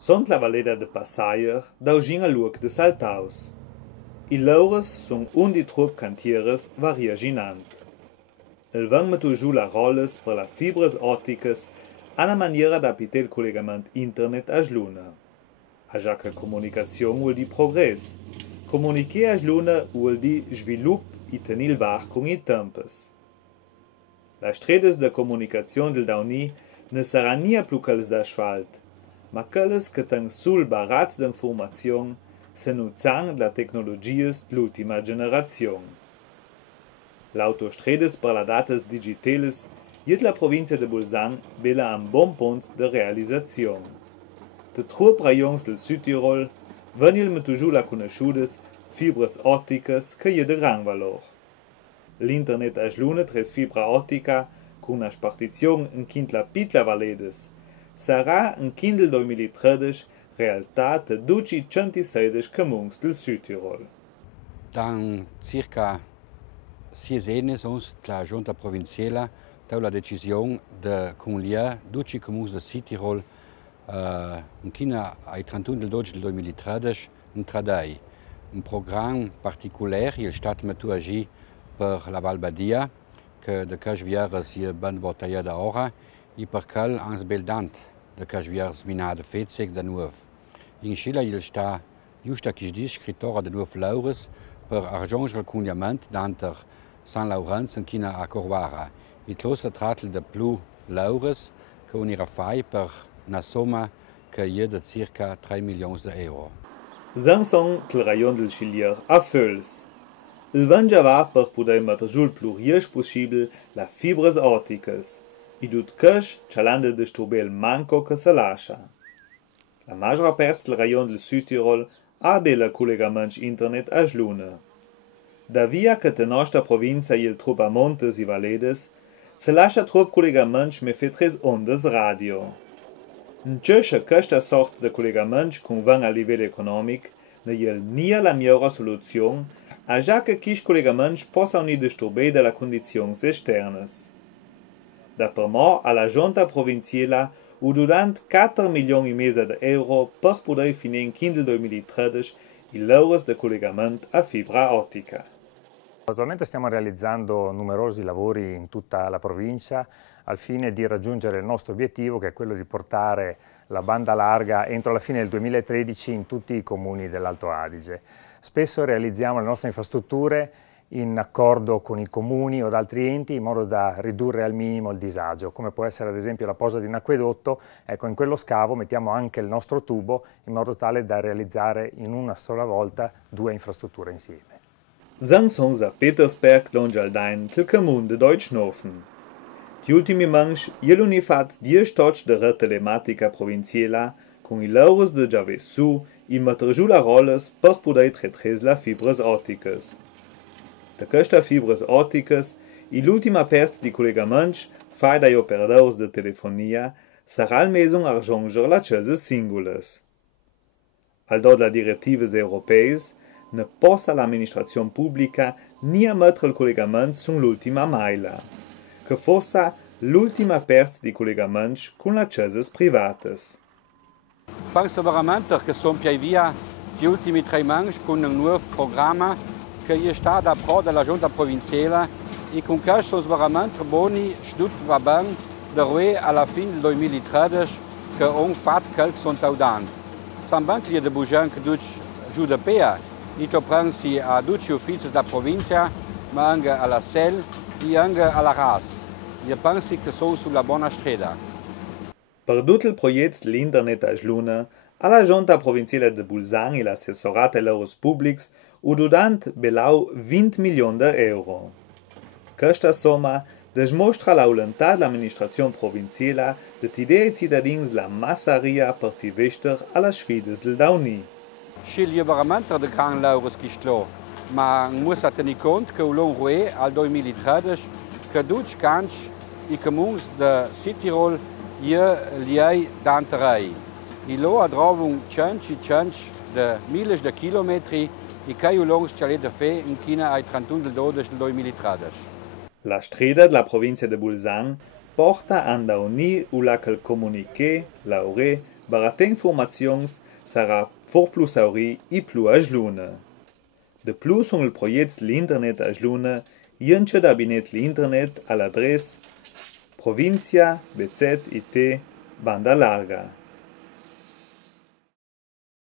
Sunt la valeda de Passaier, daugin a luoc de Saltaus. I laures sun undi trup cantieres variaginant. El vang metuju la rolles per la fibres otticas a la maniera d'apiter il collegament internet a Luna. A ja que comunicazion vuol di progress. Comuniquer a Luna vuol di svilup i tenil vach con i tempes. La stredes de comunicazion del dauni ne sarà nia plu cals d'asfalt, ma cales que tang sul barat d'informazion se nuzzang la tecnologies d'ultima generazion. L'autostredes per la datas digitales iet la provincia de Bolzan bela am bon punt de realizazion. De trup rajons del Südtirol venil me toujou la conosciudes fibres otticas che ie de gran valor. L'internet a Luna tres fibra ottica cun a spartizion en quint la pitla valedes sarà en quint del 2013 realtà de 216 comuns del Südtirol. Dan circa 6 anni ons la Junta Provinciala tau la decisione de conliar 12 comuns del Südtirol in China ai 31 del 12 del 2013 in Tradai. Un programma particolare, il stat metu agi per la Val Badia, che de casviares hier ben botella da ora, i per cal ans beldant de casviares minade fetzeg da nuov. In Scilla il sta justa che dis scrittora de nuov laures per arrangere il cuniament d'anter San Laurenz in China a Corvara. Il closa trattel de plu laures che unira fai per una somma che ie de circa 3 milions de euro. Zansong tel rajon del Chilier a Föls. Il vanja va per poder metter jul pluriers possible la fibres otticas. I dut cash chalande de stobel manco che se lascia. La majora perz del rajon del Südtirol ha bela collegaments internet a Luna. Da via che te nostra provincia il trup a montes i valedes, se lascia trup collegaments me fetres ondes radio. In tschösche questa sort de collegaments convang a livello economic, ne il nia la migliora soluzione, a ja che quis collegaments possa uni disturbe de la condizions externes. Da per mo alla Junta Provinciala u durant 4 milioni e mesa de euro per poder finire in Kindle 2013 i laures de collegament a fibra ottica. Attualmente stiamo realizzando numerosi lavori in tutta la provincia al fine di raggiungere il nostro obiettivo, che è quello di portare la banda larga entro la fine del 2013 in tutti i comuni dell'Alto Adige. Spesso realizziamo le nostre infrastrutture in accordo con i comuni o ad altri enti in modo da ridurre al minimo il disagio, come può essere ad esempio la posa di un acquedotto. Ecco, in quello scavo mettiamo anche il nostro tubo in modo tale da realizzare in una sola volta 2 infrastrutture insieme. Zansong a Petersberg longialdain til comun de Deutschnofen. Die ultimi manch jeluni fat 10 toch de telematica provinciala con i laures de Javesu i matrejula rolles per poder tretres la fibres otticas. De questa fibres otticas, i l'ultima perz di collegaments fai dai operadors de telefonia sarà al mesung arranger la cese singules. Al dod la directives europees, ne possa l'amministrazione pubblica nia mettere il collegament sun l'ultima maila, che fossa l'ultima perz di collegaments con la ceses privates. Penso veramente che sono più via gli ultimi 3 mesi con un nuovo programma che è stato approvato dalla Giunta Provinciale e con questo sono veramente buoni, tutto va bene, da qui alla fine del 2013 che un fatto che sono taudanti. Sono anche le bugiane che giù da Pea, e si a 12 uffici della provincia, ma anche alla SEL e anche alla RAS. Io penso che sono sulla buona strada. Per tutto il progetto dell'internet a Luna, alla Junta Provinciale de Bolzan e l'assessorat ai laus publics u durant belau 20 milioni de euro. Questa somma dimostra la volontà dell'amministrazione provinciale di tidere ai cittadini la massaria per tivester alla sfide del dauni. Sceglie veramente de gran laures geschlo, ma muss tenir conto che ulong rue al 2013 che duc canch i comuns de Südtirol ie liei d'anterei. I lo adrovung cenci de miles de chilometri e che ulong c'è da fe in China ai 31 del 12 del 2013. La strada della provincia de Bolzan porta an dauni ula quel comuniqué, laure, barate informacions sarà for plus sauri e plus ajluna. De plus on il proiect l'internet ajluna, ience da binet l'internet all'adresse provincia bz it banda larga.